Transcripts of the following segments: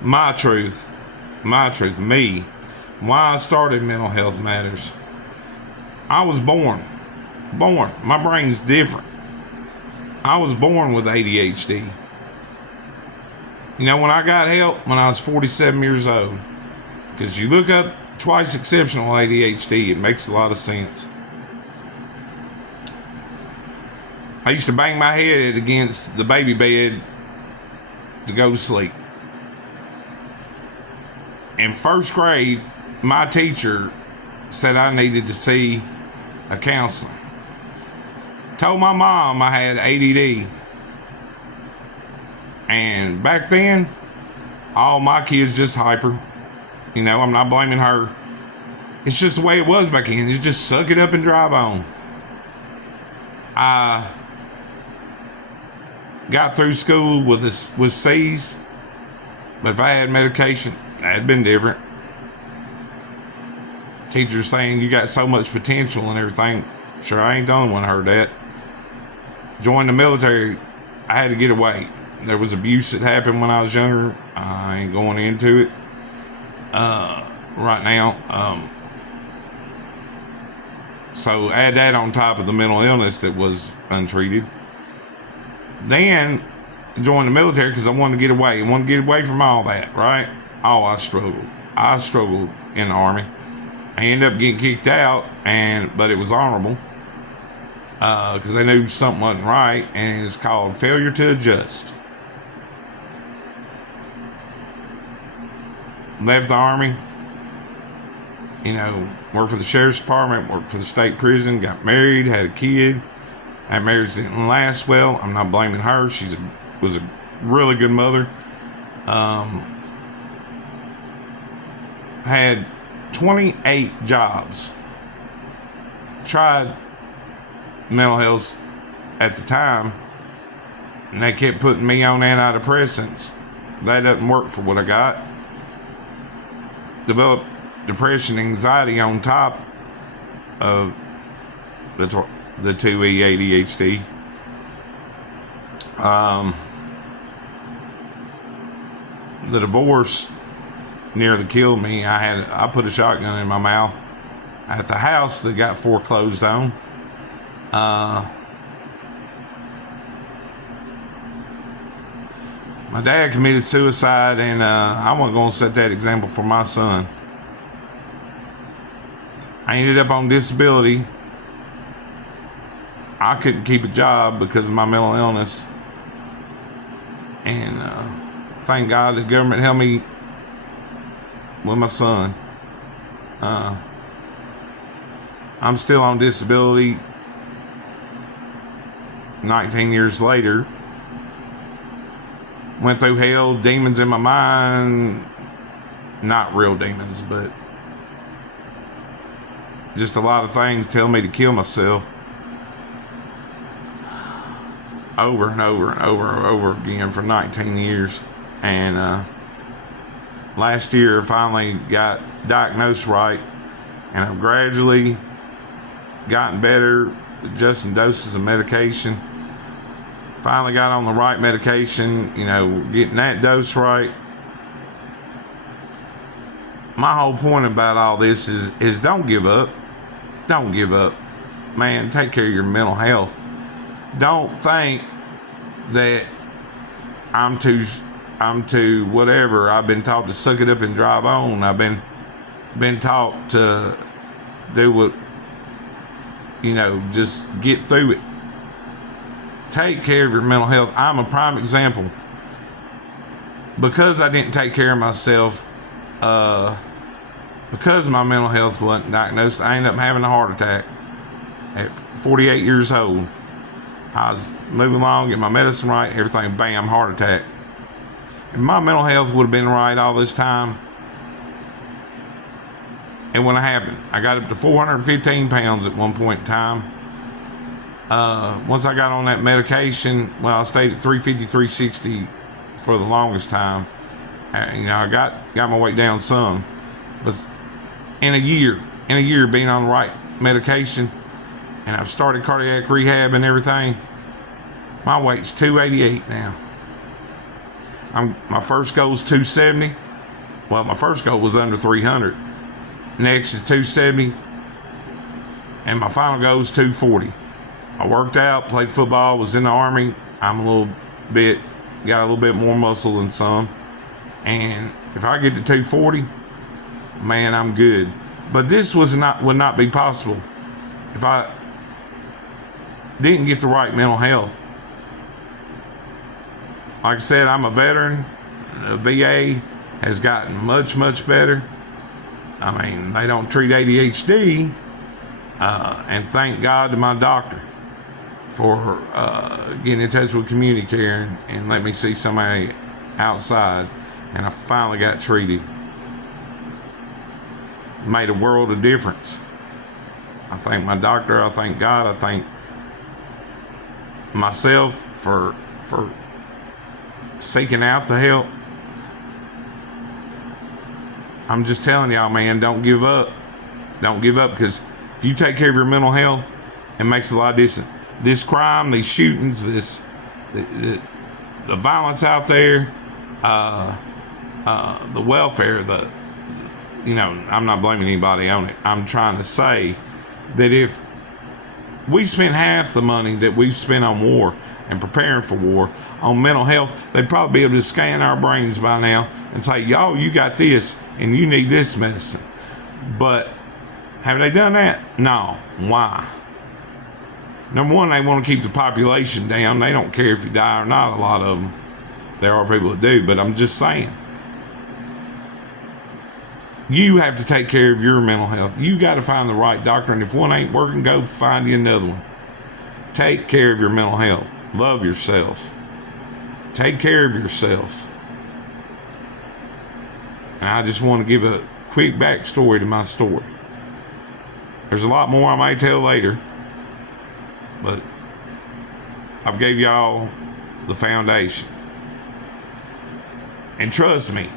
My truth, me, why I started Mental Health Matters. I was born. My brain's different. I was born with ADHD. You know, when I got help when I was 47 years old, because you look up twice exceptional ADHD, it makes a lot of sense. I used to bang my head against the baby bed to go to sleep. In first grade, my teacher said I needed to see a counselor. Told my mom I had ADD. And back then, all my kids just hyper. You know, I'm not blaming her. It's just the way it was back then. It's just suck it up and drive on. I got through school with C's, but if I had medication, that'd been different. Teachers saying you got so much potential and everything. Sure, I ain't the only one heard that. Joined the military, I had to get away. There was abuse that happened when I was younger. I ain't going into it right now. So add that on top of the mental illness that was untreated. Then joined the military because I wanted to get away. I wanted to get away from all that, right? Oh, I struggled. I struggled in the Army. I ended up getting kicked out, but it was honorable because they knew something wasn't right, and it's called failure to adjust. Left the Army, you know, worked for the sheriff's department, worked for the state prison, got married, had a kid. That marriage didn't last well. I'm not blaming her. Was a really good mother. Had 28 jobs. Tried mental health at the time, and they kept putting me on antidepressants. That doesn't work for what I got. Developed depression, anxiety on top of the 2E ADHD. The divorce nearly killed me. I put a shotgun in my mouth at the house that got foreclosed on. My dad committed suicide, and I wasn't going to set that example for my son. I ended up on disability. I couldn't keep a job because of my mental illness. And thank God the government helped me with my son. I'm still on disability 19 years later. Went through hell, demons in my mind. Not real demons, but just a lot of things tell me to kill myself. Over and over and over and over again for 19 years. And last year I finally got diagnosed right, and I've gradually gotten better, adjusting doses of medication. Finally got on the right medication, you know, getting that dose right. My whole point about all this is don't give up. Don't give up. Man, take care of your mental health. Don't think that I'm too whatever. I've been taught to suck it up and drive on. I've been taught to do what, you know, just get through it. Take care of your mental health. I'm a prime example. Because I didn't take care of myself, because my mental health wasn't diagnosed, I ended up having a heart attack at 48 years old. I was moving along, getting my medicine right, everything, bam, heart attack. If my mental health would have been right all this time, it wouldn't have happened. I got up to 415 pounds at one point in time. Once I got on that medication, well, I stayed at 350, 360 for the longest time. You know, I got my weight down some. But in a year being on the right medication, and I've started cardiac rehab and everything, my weight's 288 now. My first goal is 270. Well, my first goal was under 300. Next is 270. And my final goal is 240. I worked out, played football, was in the Army. I'm got a little bit more muscle than some. And if I get to 240, man, I'm good. But this would not be possible if I didn't get the right mental health. Like I said, I'm a veteran. The VA has gotten much, much better. I mean, they don't treat ADHD. And thank God to my doctor for getting in touch with community care and let me see somebody outside. And I finally got treated. Made a world of difference. I thank my doctor. I thank God. I thank myself for seeking out the help. I'm just telling y'all, man, don't give up. Don't give up, because if you take care of your mental health, it makes a lot of this crime, these shootings, the violence out there, the welfare, I'm not blaming anybody on it. I'm trying to say that if we spent half the money that we've spent on war and preparing for war on mental health, they'd probably be able to scan our brains by now and say, yo, you got this and you need this medicine. But have they done that? No. Why? Number one, they want to keep the population down. They don't care if you die or not, a lot of them. There are people that do, but I'm just saying. You have to take care of your mental health. You got to find the right doctor, and if one ain't working, go find you another one. Take care of your mental health. Love yourself. Take care of yourself. And I just want to give a quick backstory to my story. There's a lot more I may tell later, but I've gave y'all the foundation. And trust me,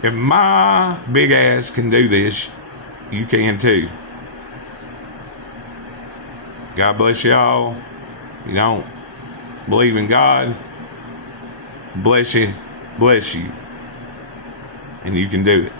if my big ass can do this, you can too. God bless y'all. If you don't believe in God, bless you, and you can do it.